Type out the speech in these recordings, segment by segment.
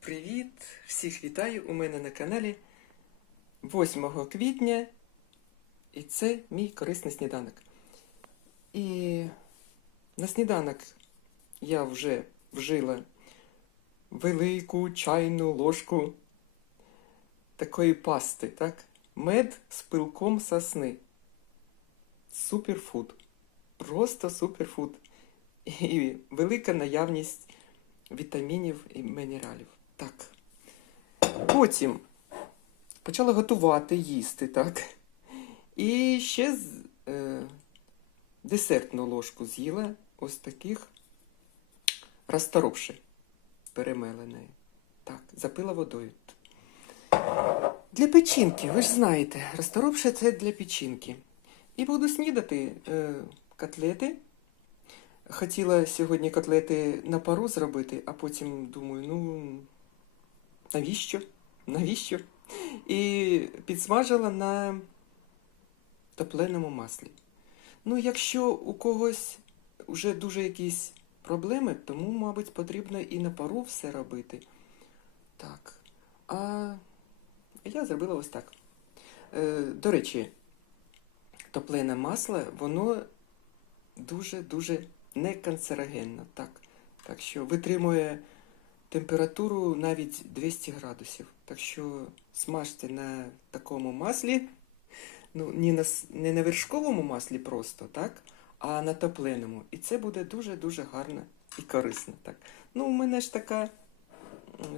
Привіт! Всіх вітаю у мене на каналі 8 квітня. І це мій корисний сніданок. І на сніданок я вже вжила велику чайну ложку такої пасти, так? Мед з пилком сосни. Суперфуд. Просто суперфуд. І велика наявність вітамінів і мінералів. Так. Потім почала готувати, їсти, так. І ще е, десертну ложку з'їла ось таких розторопши перемеленої. Так, запила водою. Для печінки, ви ж знаєте, розторопше це для печінки. І буду снідати е, котлети. Хотіла сьогодні котлети на пару зробити, а потім думаю, ну навіщо? Навіщо? І підсмажила на топленому маслі. Ну, якщо у когось вже дуже якісь проблеми, тому, мабуть, потрібно і на пару все робити. Так. А я зробила ось так. Е, до речі, топлене масло, воно дуже-дуже не канцерогенно. Так. так що витримує температуру навіть 200 градусів. Так що смажте на такому маслі, ну, не на, не на вершковому маслі просто, так? а на топленому. І це буде дуже-дуже гарно і корисно. Так. Ну, у мене ж така,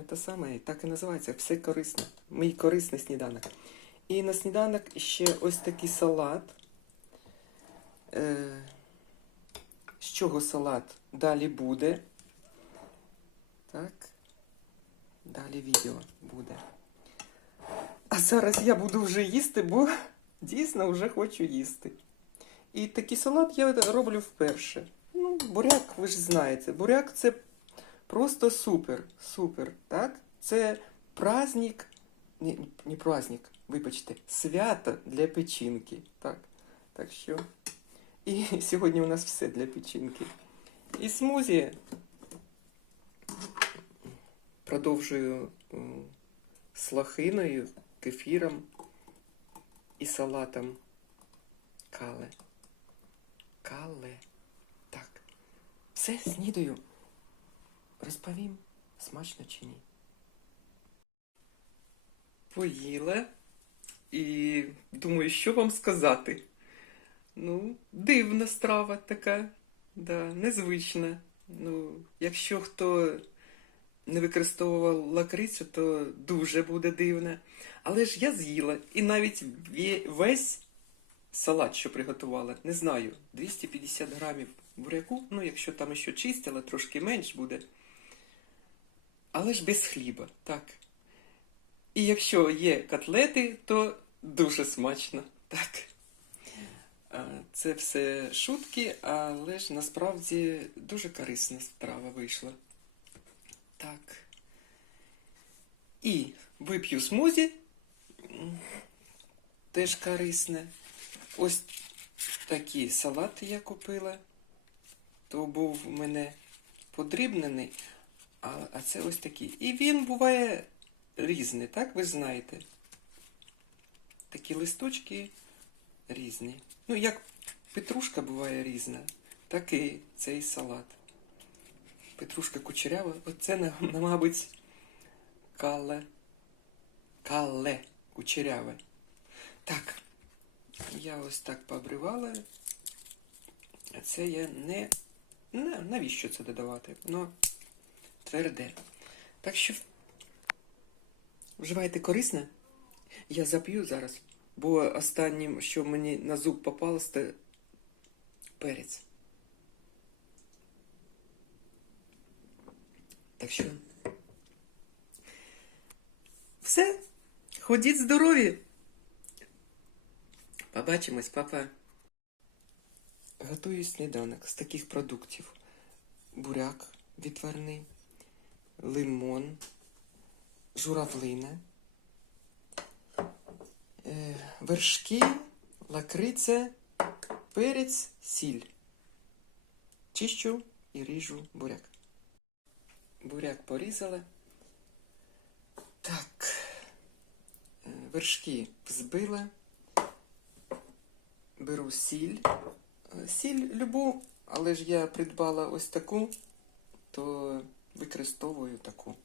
те саме, так і називається, все корисно. Мій корисний сніданок. І на сніданок ще ось такий салат. Е, з чого салат далі буде. Так. Далі відео буде. А зараз я буду вже їсти, бо дійсно вже хочу їсти. І такий салат я роблю вперше. Ну, буряк, ви ж знаєте, буряк це просто супер, супер, так? Це праздник, не, не праздник, вибачте, свято для печінки. Так, так що. І сьогодні у нас все для печінки. І смузі. Продовжую з лохиною, кефіром і салатом кале. Кале. Так. Все, снідаю. Розповім, смачно чи ні. Поїла і думаю, що вам сказати. Ну, дивна страва така, да, незвична. Ну, якщо хто не використовував лакрицю, то дуже буде дивно. Але ж я з'їла. І навіть весь салат, що приготувала, не знаю, 250 грамів буряку, ну, якщо там ще чистила, трошки менш буде. Але ж без хліба, так. І якщо є котлети, то дуже смачно, так. Це все шутки, але ж насправді дуже корисна страва вийшла. Так. І вип'ю смузі. Теж корисне. Ось такі салати я купила. То був у мене подрібнений, а, а це ось такий. І він буває різний, так ви знаєте. Такі листочки різні. Ну, як петрушка буває різна, так і цей салат. Петрушка кучерява. Оце, мабуть, кале. Кале кучеряве. Так. Я ось так пообривала. Це я не. навіщо це додавати? Ну, тверде. Так що вживайте корисне. Я зап'ю зараз, бо останнім, що мені на зуб попалось, це перець. Так що. Все. Ходіть здорові. Побачимось, папа. Готую сніданок з таких продуктів: буряк відварний, лимон, журавлина, е, вершки, лакриця, перець, сіль. Чищу і ріжу буряк. Буряк порізала. Так. Е, Вершки взбила. Беру сіль. Е, Сіль любу, але ж я придбала ось таку, то використовую таку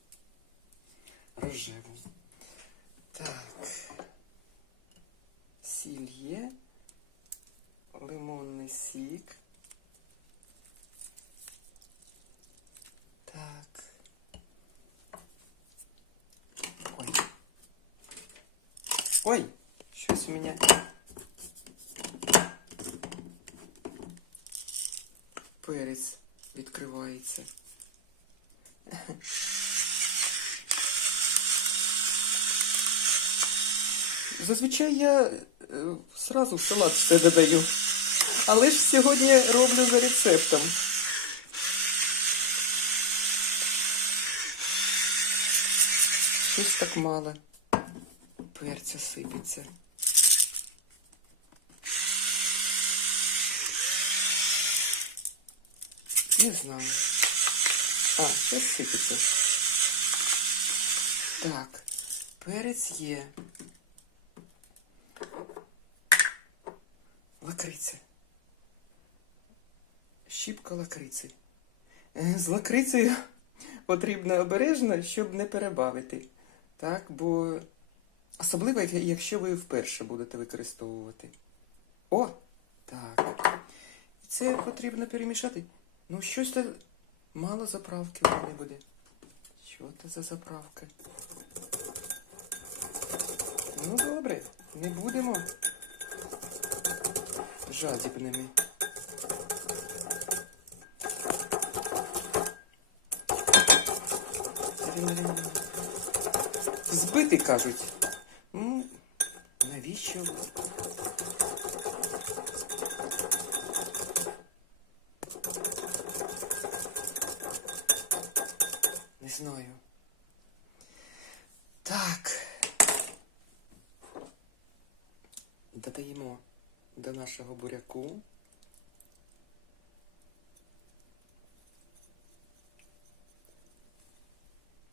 рожеву. Так. Сіль є. Лимонний сік. Так. Ой. Ой, щось у мене. Перець відкривається. Зазвичай я е, сразу в салат все додаю. Але ж сьогодні роблю за рецептом. Щось так мало. Перця сипеться. Не знаю. А, щось сипеться. Так, перець є. Лакриця. Щіпка лакриці. Е, З лакрицею потрібно обережно, щоб не перебавити. Так, бо особливо, якщо ви вперше будете використовувати. О! Так. Це потрібно перемішати. Ну, щось то мало заправки в мене буде. Що це за заправка? Ну, добре, не будемо жадібними. Збити, кажуть. Ну. Не знаю. Так. Додаємо до нашого буряку.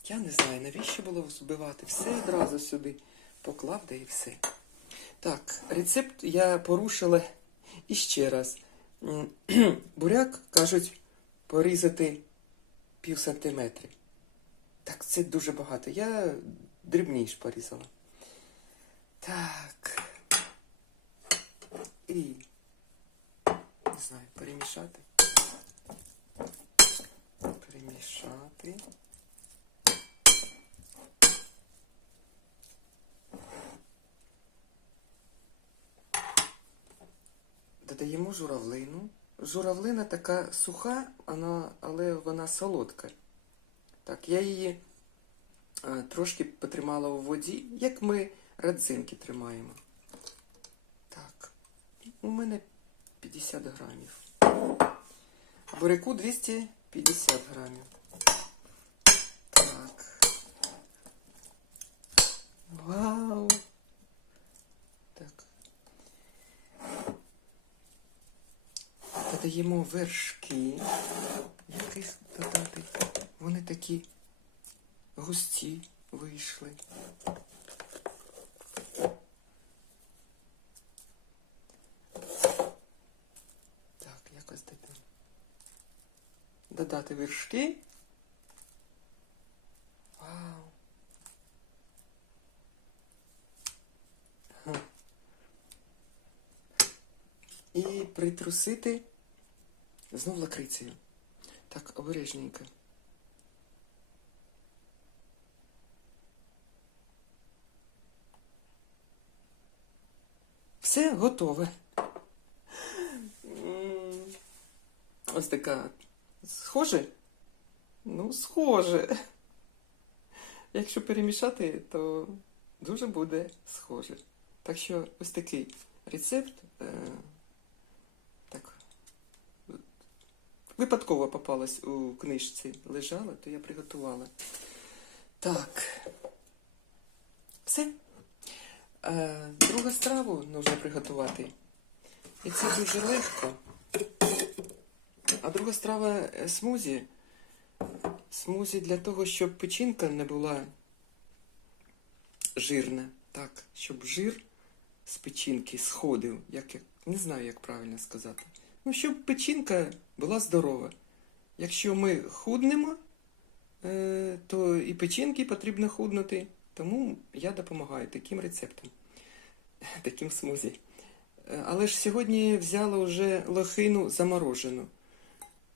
Я не знаю, навіщо було збивати. Все одразу сюди поклав, да і все. Так, рецепт я порушила іще раз. Буряк, кажуть, порізати пів сантиметри. Так, це дуже багато. Я дрібніш порізала. Так. І не знаю, перемішати. Перемішати. Додаємо журавлину. Журавлина така суха, але вона солодка. Так, я її е, трошки потримала у воді, як ми родзинки тримаємо. Так, у мене 50 грамів. Буряку 250 грамів. Так. Вау! Так. Додаємо вершки. Яких додати? Вони такі густі вийшли. Так, якось додам. Додати вершки. Вау. І притрусити знов лакрицею. Так, обережненько. Все готове. Ось така. Схоже? Ну, схоже. Якщо перемішати, то дуже буде схоже. Так що ось такий рецепт. Е, так. Випадково попалась у книжці, лежала, то я приготувала. Так. Все. Е, другу страву можна приготувати. І це дуже легко. А друга страва е, смузі. Смузі для того, щоб печінка не була жирне. Так, щоб жир з печінки сходив, як, як не знаю, як правильно сказати. Ну, щоб печінка була здорова. Якщо ми худнемо, е, то і печінки потрібно худнути. Тому я допомагаю таким рецептом, таким смузі. Е, Але ж сьогодні взяла вже лохину заморожену,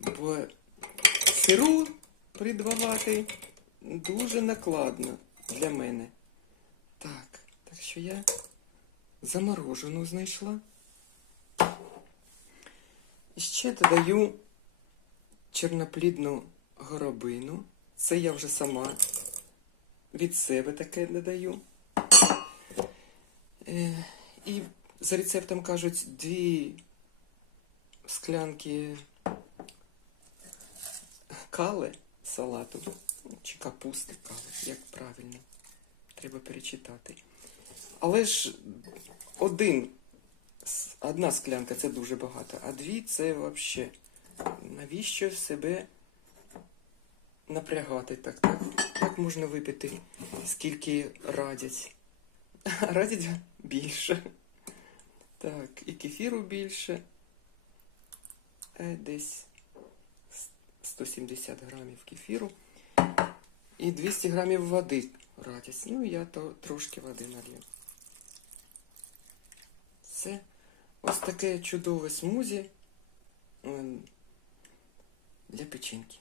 бо сиру придбавати дуже накладно для мене. Так, так що я заморожену знайшла. Ще додаю чорноплідну горобину. Це я вже сама від себе таке додаю. Е, і за рецептом кажуть дві склянки кали салату чи капусти кали, як правильно. Треба перечитати. Але ж один, одна склянка це дуже багато, а дві це взагалі. Навіщо себе напрягати так? Так, так можна випити, скільки радять. Радять більше. Так, і кефіру більше. Е, Десь 170 грамів кефіру. І 200 грамів води радять. Ну, я то трошки води налью. Це ось таке чудове смузі для печінки.